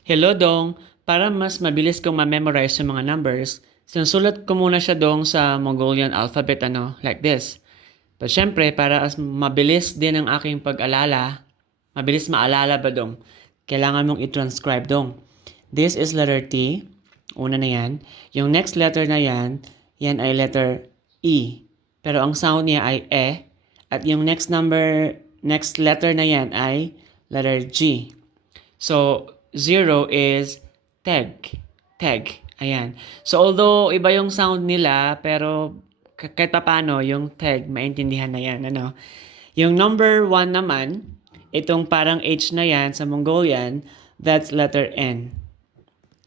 Hello dong, para mas mabilis kong ma-memorize yung mga numbers, sinusulat ko muna siya dong sa Mongolian alphabet like this. But syempre, para as mabilis din ang aking pag-alala, mabilis maalala ba dong, kailangan mong i-transcribe dong. This is letter T, una na yan. Yung next letter na yan ay letter E. Pero ang sound niya ay E. At yung next letter na yan ay letter G. So, 0 is teg. Teg. Ayan. So, although iba yung sound nila, pero kahit paano, yung teg, maintindihan na yan. Yung number 1 naman, itong parang H na yan sa Mongolian, that's letter N.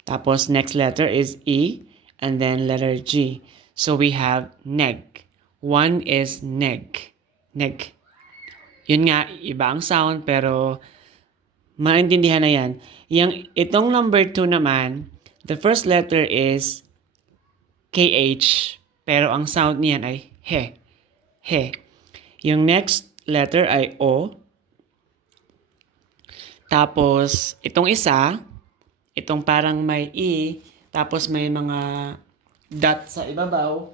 Tapos, next letter is E, and then letter G. So, we have neg. 1 is neg. Neg. Yun nga, iba ang sound, pero maintindihan na yan. Itong number 2 naman, the first letter is KH, pero ang sound niyan ay he. He. Yung next letter ay O. Tapos, itong isa, itong parang may E, tapos may mga dot sa ibabaw.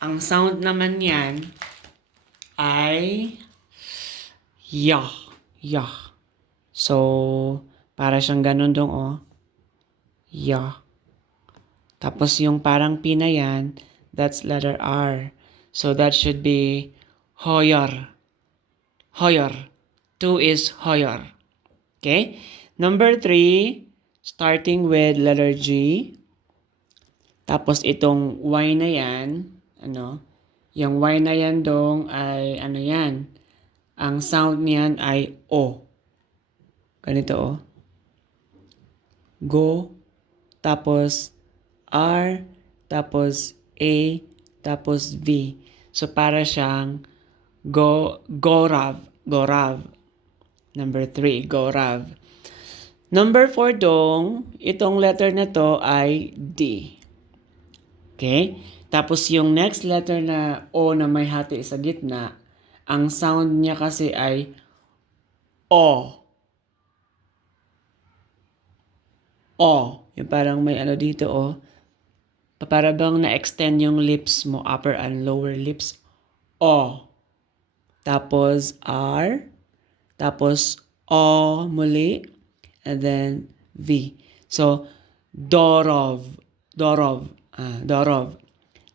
Ang sound naman niyan ay yah. Yah. So, para siyang ganun dong, Yeah. Tapos yung parang P na yan, that's letter R. So, that should be hoyor. Hoyor. 2 is hoyor. Okay? Number 3, starting with letter G. Tapos itong Y na yan, yung Y na yan dong ay, yan? Ang sound niyan ay O. Ganito, Go, tapos R, tapos A, tapos V. So, para siyang Gorav. Gorav. Number 3, Gorav. Number 4 dong, itong letter na to ay D. Okay? Tapos yung next letter na O na may hati sa gitna, ang sound niya kasi ay O. O. Yung parang may dito, para bang na-extend yung lips mo, upper and lower lips. O. Tapos R. Tapos O muli. And then V. So, Dorov. Dorov. Dorov.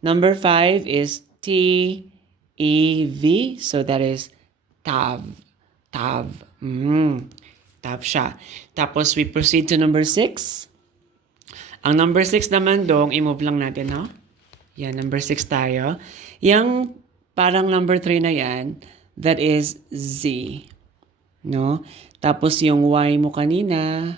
Number 5 is T-E-V. So, that is Tav. Tav. Tav siya. Tapos, we proceed to number 6. Ang number 6 naman dong, i-move lang natin, no? Yan, number 6 tayo. Yang parang number 3 na yan, that is Z. No? Tapos yung Y mo kanina,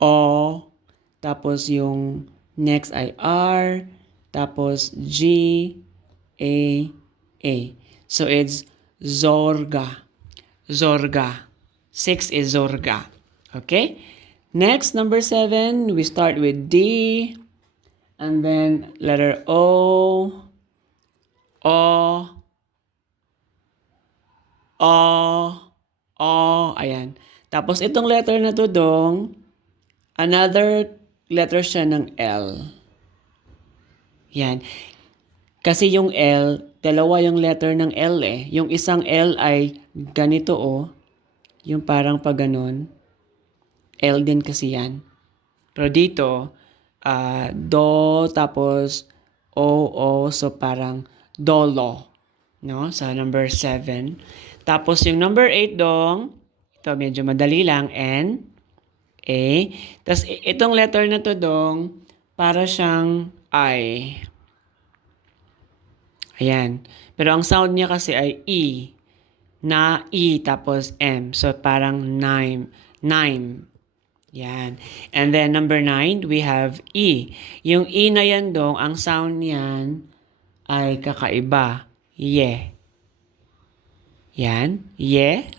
O. Tapos yung next ay R. Tapos G, A, A. So it's Zorga. Zorga. 6 is Zorga. Okay? Next, number 7, we start with D, and then letter O, ayan. Tapos itong letter na to dong, another letter siya ng L. Yan. Kasi yung L, dalawa yung letter ng L eh. Yung isang L ay ganito yung parang pa ganun. L din kasi yan. Pero dito, do, tapos o, so parang dolo. No? Sa number 7. Tapos yung number 8 dong, ito medyo madali lang, N, A. Tapos itong letter na to dong, para siyang I. Ayan. Pero ang sound niya kasi ay E. Na E tapos M. So parang nine. Nine. Yan. And then number 9, we have E. Yung E na yan dong, ang sound niyan ay kakaiba. Ye. Yan. Ye.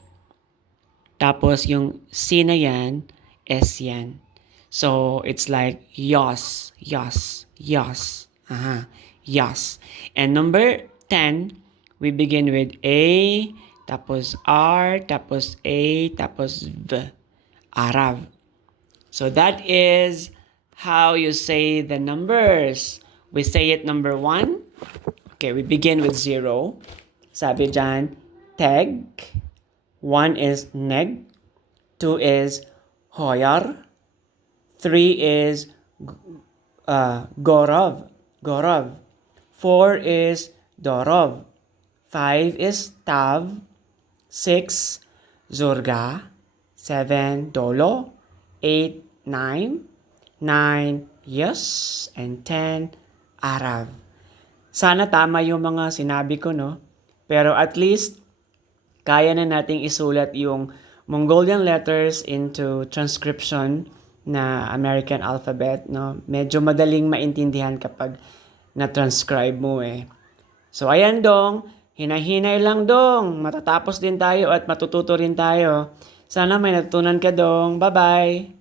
Tapos yung C na yan, S yan. So, it's like yos. Yos. Yos. Yos. And number 10, we begin with A, tapos R, tapos A, tapos V. Arab. So that is how you say the numbers. We say it number 1. Okay, we begin with 0. Sabi dyan, teg. 1 is neg. 2 is hoyar. 3 is gorov. Gorov. 4 is dorov. 5 is tav. 6 zurga. 7 dolo. 8 9. 9 yes. And 10 Arab. Sana tama yung mga sinabi ko, no? Pero at least, kaya na nating isulat yung Mongolian letters into transcription na American alphabet, no? Medyo madaling maintindihan kapag na-transcribe mo eh. So ayan dong, hinahinay lang dong. Matatapos din tayo at matututo rin tayo. Sana may natutunan ka dong. Bye-bye!